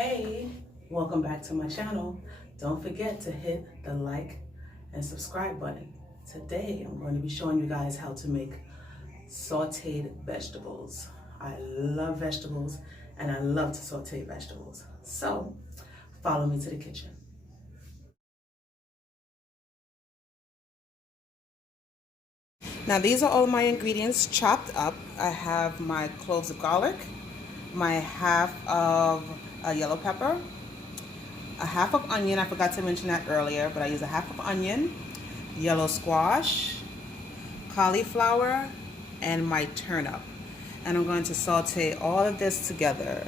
Hey, welcome back to my channel. Don't forget to hit the like and subscribe button. Today I'm going to be showing you guys how to make sauteed vegetables. I love vegetables and I love to saute vegetables. So follow me to the kitchen. Now these are all my ingredients chopped up. I have my cloves of garlic, my half of a yellow pepper, a half of onion. I forgot to mention that earlier, but I use a half of onion, yellow squash, cauliflower, and my turnip. And I'm going to saute all of this together.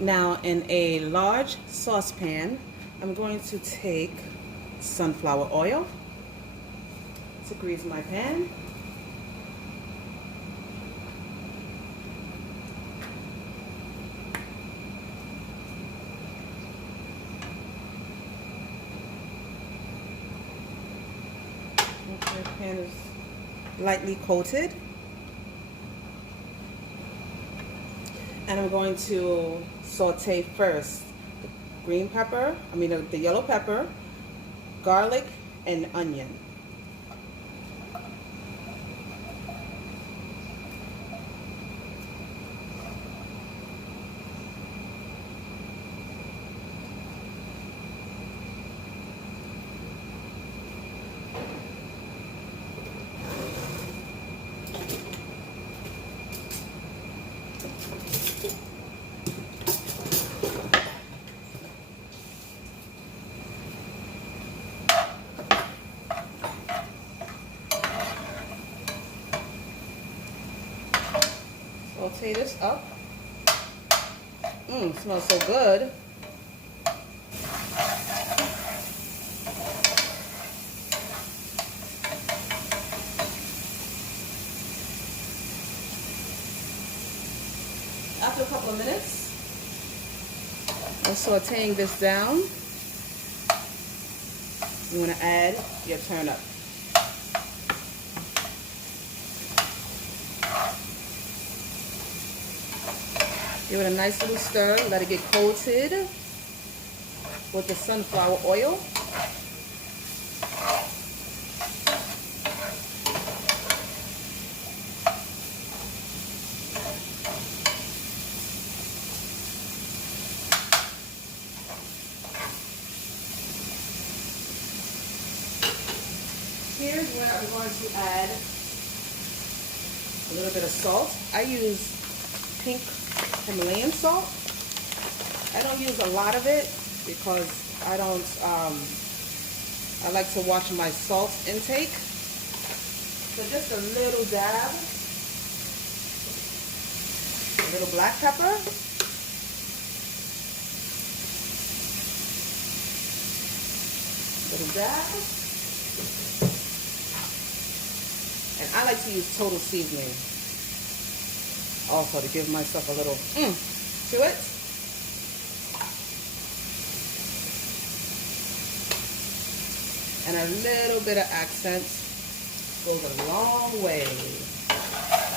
Now in a large saucepan, I'm going to take sunflower oil to grease my pan. The pan is lightly coated. And I'm going to saute first the green pepper, the yellow pepper, garlic, and onion. Saute this up. Smells so good. After a couple of minutes of sauteing this down, you want to add your turnip. Give it a nice little stir, let it get coated with the sunflower oil. Here's where I'm going to add a little bit of salt. I use pink Himalayan salt. I don't use a lot of it because I like to watch my salt intake. So just a little dab. A little black pepper. A little dab. And I like to use total seasoning also to give myself a little to it. And a little bit of accent goes a long way.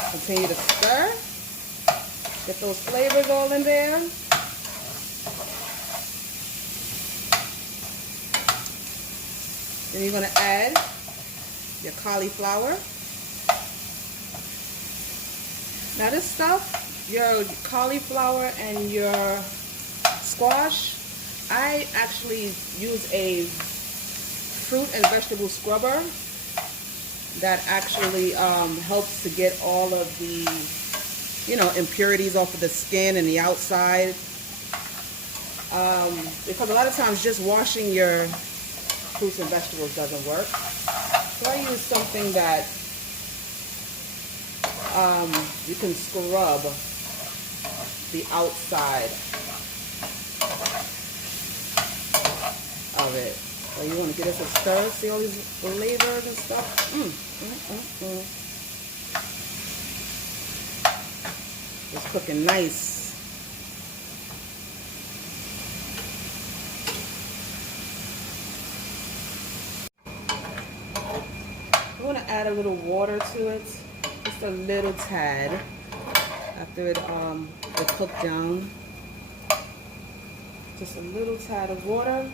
Continue to stir. Get those flavors all in there. Then you're going to add your cauliflower. Now this stuff, your cauliflower and your squash, I actually use a fruit and vegetable scrubber that actually helps to get all of the, impurities off of the skin and the outside. Because a lot of times just washing your fruits and vegetables doesn't work. So I use something that you can scrub the outside of it. So you want to give this a stir. See all these flavors and stuff? It's cooking nice. I want to add a little water to it. Just a little tad. After it cooked down, just a little tad of water,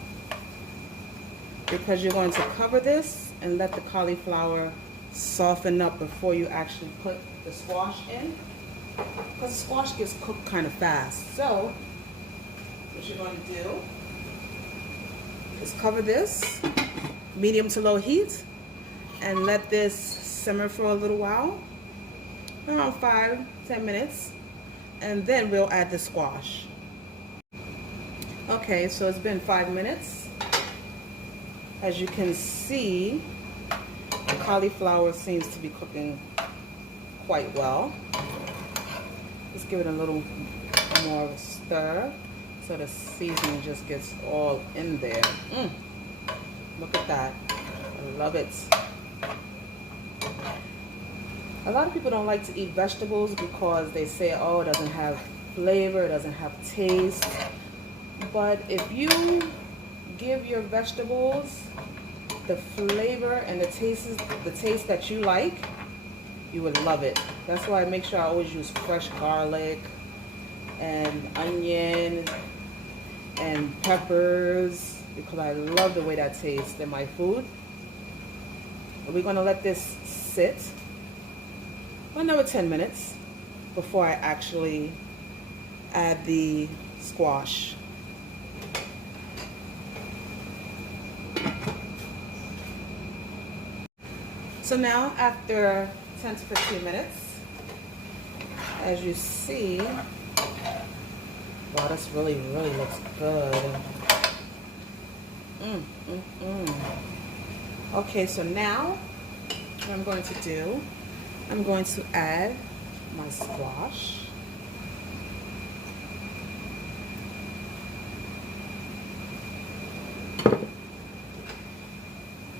because you're going to cover this and let the cauliflower soften up before you actually put the squash in, because the squash gets cooked kind of fast. So what you're going to do is cover this, medium to low heat, and let this simmer for a little while, around 5-10 minutes, and then we'll add the squash. Okay, so it's been 5 minutes. As you can see, the cauliflower seems to be cooking quite well. Let's give it a little more of a stir so the seasoning just gets all in there. Look at that. I love it. A lot of people don't like to eat vegetables because they say, oh, it doesn't have flavor, it doesn't have taste. But if you give your vegetables the flavor and the taste that you like, you would love it. That's why I make sure I always use fresh garlic and onion and peppers, because I love the way that tastes in my food. We're going to let this sit for another 10 minutes before I actually add the squash. So now, after 10 to 15 minutes, as you see, wow, this really looks good. Okay, so now what I'm going to do, I'm going to add my squash.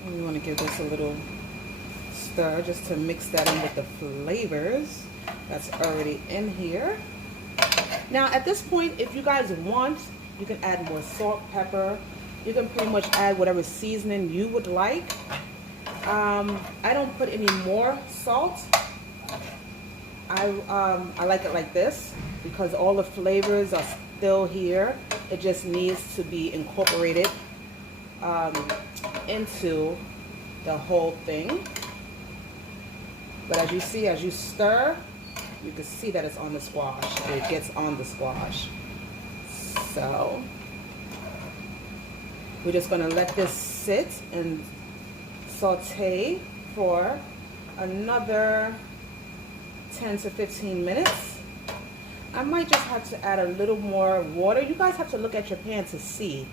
And we want to give this a little stir just to mix that in with the flavors that's already in here. Now at this point, if you guys want, you can add more salt, pepper. You can pretty much add whatever seasoning you would like. I don't put any more salt. I like it like this because all the flavors are still here. It just needs to be incorporated into the whole thing. But as you see, as you stir, you can see that it's on the squash. It gets on the squash. So we're just going to let this sit and saute for another 10 to 15 minutes. I might just have to add a little more water. You guys have to look at your pan to see,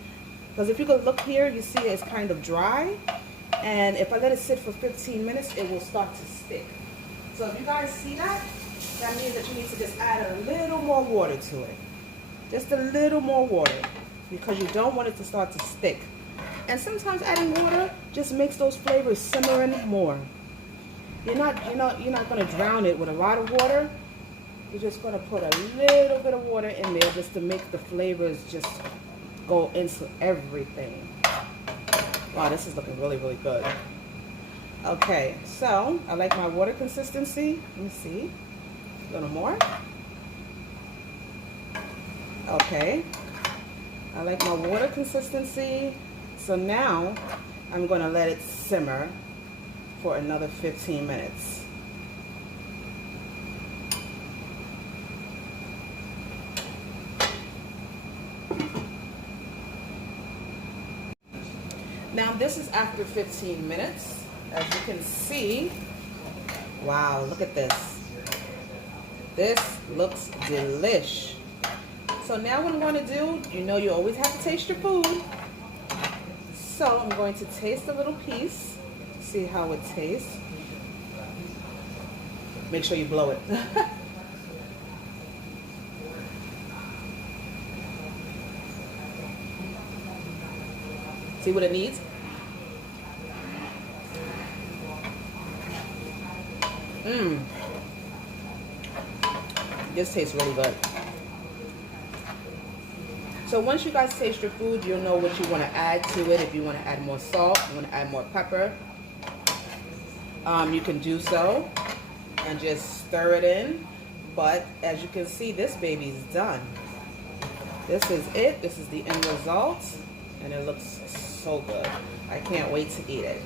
because if you go look here, you see it's kind of dry, and if I let it sit for 15 minutes, it will start to stick. So if you guys see that, that means that you need to just add a little more water to it. Just a little more water, because you don't want it to start to stick. And sometimes adding water just makes those flavors simmering more. You're not going to drown it with a lot of water. You're just going to put a little bit of water in there just to make the flavors just go into everything. Wow, this is looking really good. Okay, so I like my water consistency. Let me see. A little more. Okay. I like my water consistency. So now I'm going to let it simmer for another 15 minutes. Now this is after 15 minutes. As you can see, wow, look at this. This looks delish. So now what I'm going to do, you know you always have to taste your food. So I'm going to taste a little piece, see how it tastes. Make sure you blow it. See what it needs? This tastes really good. So once you guys taste your food, you'll know what you want to add to it. If you want to add more salt, you want to add more pepper, you can do so and just stir it in. But as you can see, this baby's done. This is it. This is the end result. And it looks so good. I can't wait to eat it.